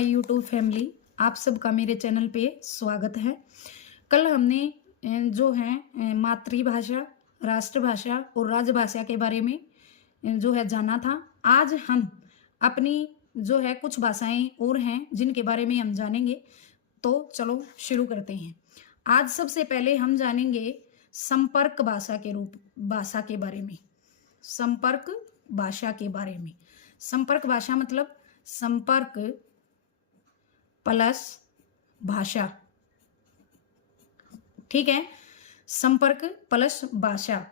My YouTube family, आप सबका मेरे चैनल पे स्वागत है। कल हमने जो है मातृभाषा, राष्ट्रभाषा और राजभाषा के बारे में जो है जाना था। आज हम अपनी जो है कुछ भाषाएं और हैं जिनके बारे में हम जानेंगे। तो चलो शुरू करते हैं। आज सबसे पहले हम जानेंगे संपर्क भाषा के बारे में। संपर्क भाषा के बारे में। संपर्क भाषा मतलब संपर्क प्लस भाषा, ठीक है। संपर्क प्लस भाषा।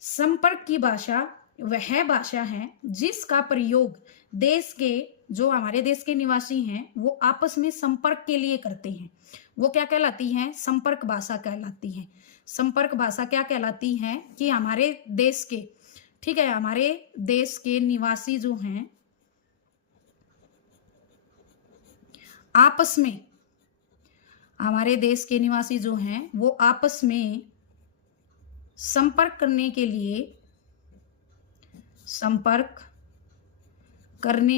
संपर्क की भाषा वह भाषा है जिसका प्रयोग देश के जो हमारे देश के निवासी हैं वो आपस में संपर्क के लिए करते हैं। वो क्या कहलाती हैं? संपर्क भाषा कहलाती हैं। संपर्क भाषा क्या कहलाती हैं कि हमारे देश के, ठीक है, हमारे देश के निवासी जो हैं आपस में, हमारे देश के निवासी जो हैं वो आपस में संपर्क करने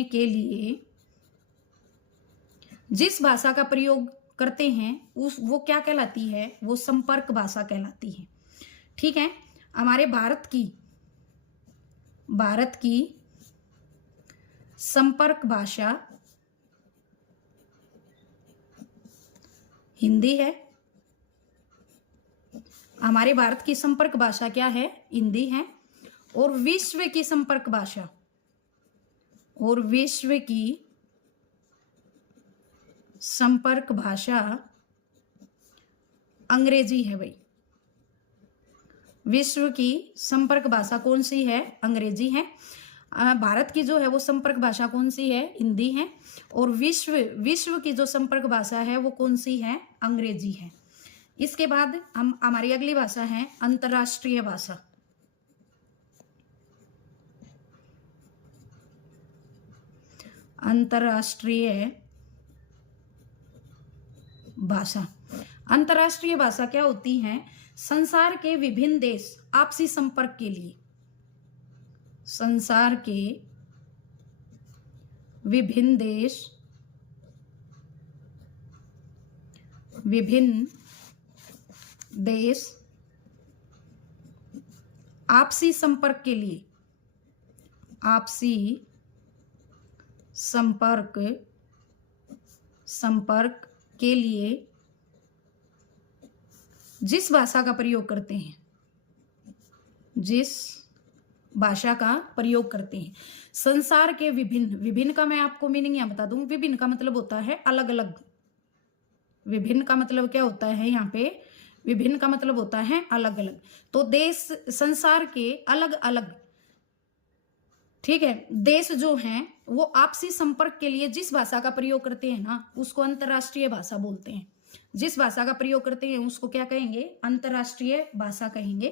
के लिए जिस भाषा का प्रयोग करते हैं वो क्या कहलाती है? वो संपर्क भाषा कहलाती है, ठीक है। हमारे भारत की संपर्क भाषा हिंदी है। हमारे भारत की संपर्क भाषा क्या है? हिंदी है। और विश्व की संपर्क भाषा, और विश्व की संपर्क भाषा अंग्रेजी है भाई। विश्व की संपर्क भाषा कौन सी है? अंग्रेजी है। भारत की जो है वो संपर्क भाषा कौन सी है? हिंदी है। और विश्व की जो संपर्क भाषा है वो कौन सी है? अंग्रेजी है। इसके बाद हमारी अगली भाषा है अंतर्राष्ट्रीय भाषा। अंतर्राष्ट्रीय भाषा। अंतर्राष्ट्रीय भाषा क्या होती है? संसार के विभिन्न देश आपसी संपर्क के लिए, संसार के विभिन्न देश आपसी संपर्क के लिए जिस भाषा का प्रयोग करते हैं, संसार के विभिन्न का मैं आपको मीनिंग यहाँ बता दूं। विभिन्न का मतलब होता है अलग अलग। विभिन्न का मतलब क्या होता है? यहाँ पे विभिन्न का मतलब होता है अलग अलग। तो देश, संसार के अलग अलग, ठीक है, देश जो हैं वो आपसी संपर्क के लिए जिस भाषा का प्रयोग करते हैं ना उसको अंतर्राष्ट्रीय भाषा बोलते हैं। जिस भाषा का प्रयोग करते हैं उसको क्या कहेंगे? अंतर्राष्ट्रीय भाषा कहेंगे।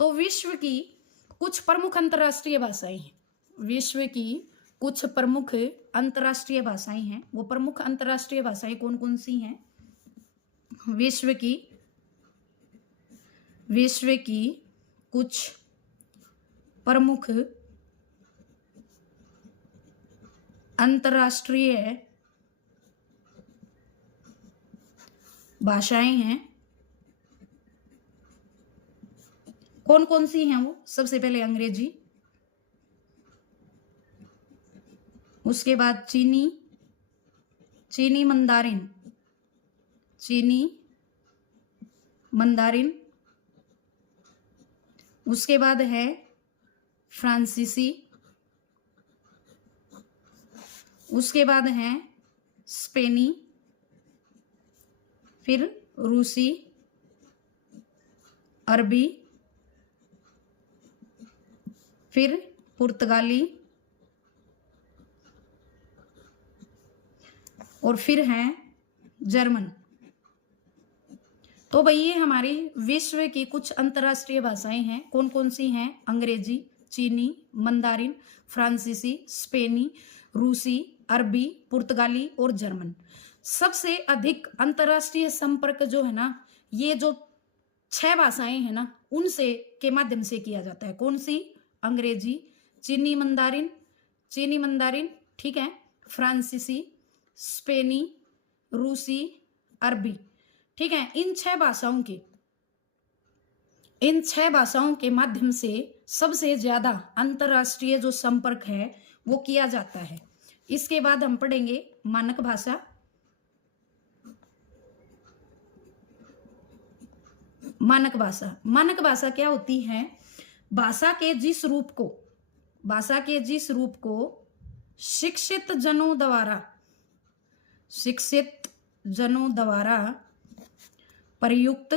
तो विश्व की कुछ प्रमुख अंतर्राष्ट्रीय भाषाएं हैं। विश्व की कुछ प्रमुख अंतर्राष्ट्रीय भाषाएं हैं। वो प्रमुख अंतर्राष्ट्रीय भाषाएं कौन कौन सी हैं? विश्व की कुछ प्रमुख अंतर्राष्ट्रीय भाषाएं हैं। कौन कौन सी हैं वो? सबसे पहले अंग्रेजी, उसके बाद चीनी मंदारिन, उसके बाद है फ्रांसीसी, उसके बाद है स्पेनी, फिर रूसी, अरबी, फिर पुर्तगाली, और फिर है जर्मन। तो भाई ये हमारी विश्व की कुछ अंतर्राष्ट्रीय भाषाएं हैं। कौन कौन सी हैं? अंग्रेजी, चीनी, मंदारिन, फ्रांसीसी, स्पेनी, रूसी, अरबी, पुर्तगाली और जर्मन। सबसे अधिक अंतर्राष्ट्रीय संपर्क जो है ना, ये जो 6 भाषाएं हैं ना उनसे के माध्यम से किया जाता है। कौन सी? अंग्रेजी, चीनी मंदारिन, ठीक है, फ्रांसीसी, स्पेनी, रूसी, अरबी। ठीक है, इन 6 भाषाओं के माध्यम से सबसे ज्यादा अंतरराष्ट्रीय जो संपर्क है वो किया जाता है। इसके बाद हम पढ़ेंगे मानक भाषा। मानक भाषा क्या होती है? भाषा के जिस रूप को शिक्षित जनों द्वारा प्रयुक्त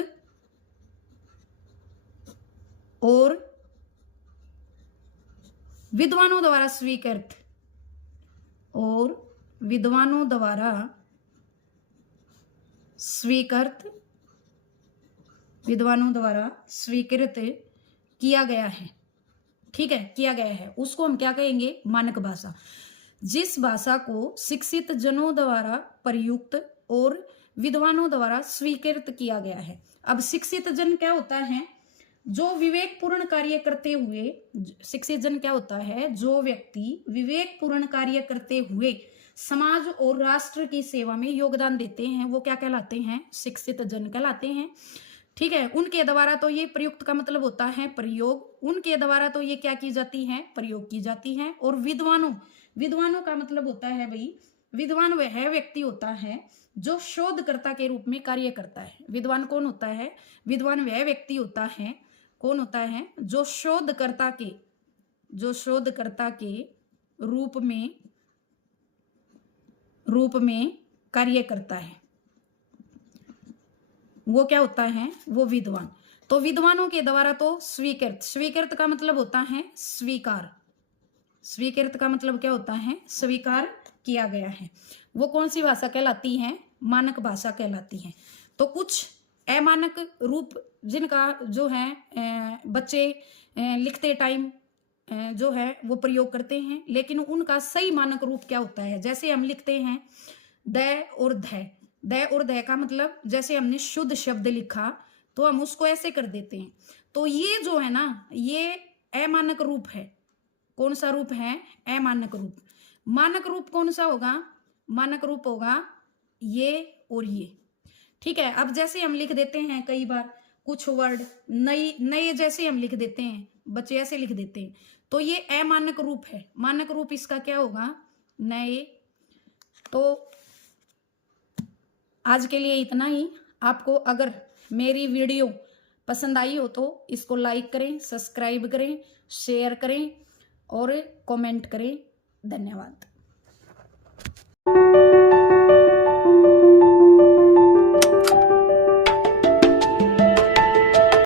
और विद्वानों द्वारा स्वीकृत किया गया है। ठीक है, किया गया है, उसको हम क्या कहेंगे? मानक भाषा। जिस भाषा को शिक्षित जनों द्वारा प्रयुक्त और विद्वानों द्वारा स्वीकृत किया गया है। अब शिक्षित जन क्या होता है? जो विवेकपूर्ण कार्य करते हुए, शिक्षित जन क्या होता है? जो व्यक्ति विवेकपूर्ण कार्य करते हुए समाज और राष्ट्र की सेवा में योगदान देते हैं, वो क्या कहलाते हैं? शिक्षित जन कहलाते हैं। ठीक है, उनके द्वारा तो ये प्रयुक्त का मतलब होता है प्रयोग, उनके द्वारा तो ये क्या की जाती है? प्रयोग की जाती है। और विद्वानों का मतलब होता है भाई, विद्वान वह व्यक्ति होता है जो शोधकर्ता के रूप में कार्य करता है। विद्वान कौन होता है? विद्वान वह व्यक्ति होता है, कौन होता है? जो शोधकर्ता के रूप में कार्य करता है, वो क्या होता है? वो विद्वान। तो विद्वानों के द्वारा तो स्वीकृत का मतलब होता है स्वीकार। स्वीकृत का मतलब क्या होता है? स्वीकार किया गया है। वो कौन सी भाषा कहलाती है? मानक भाषा कहलाती है। तो कुछ अमानक रूप जिनका जो है बच्चे लिखते टाइम जो है वो प्रयोग करते हैं, लेकिन उनका सही मानक रूप क्या होता है? जैसे हम लिखते हैं द और ध का मतलब, जैसे हमने शुद्ध शब्द लिखा तो हम उसको ऐसे कर देते हैं। तो ये जो है ना, ये अमानक रूप है। कौन सा रूप है? अमानक रूप। मानक रूप कौन सा होगा? मानक रूप होगा ये और ये। ठीक है, अब जैसे हम लिख देते हैं कई बार कुछ वर्ड नए जैसे हम लिख देते हैं, बच्चे ऐसे लिख देते हैं, तो ये अमानक रूप है। मानक रूप इसका क्या होगा? नए। तो आज के लिए इतना ही। आपको अगर मेरी वीडियो पसंद आई हो तो इसको लाइक करें, सब्सक्राइब करें, शेयर करें और कमेंट करें। धन्यवाद।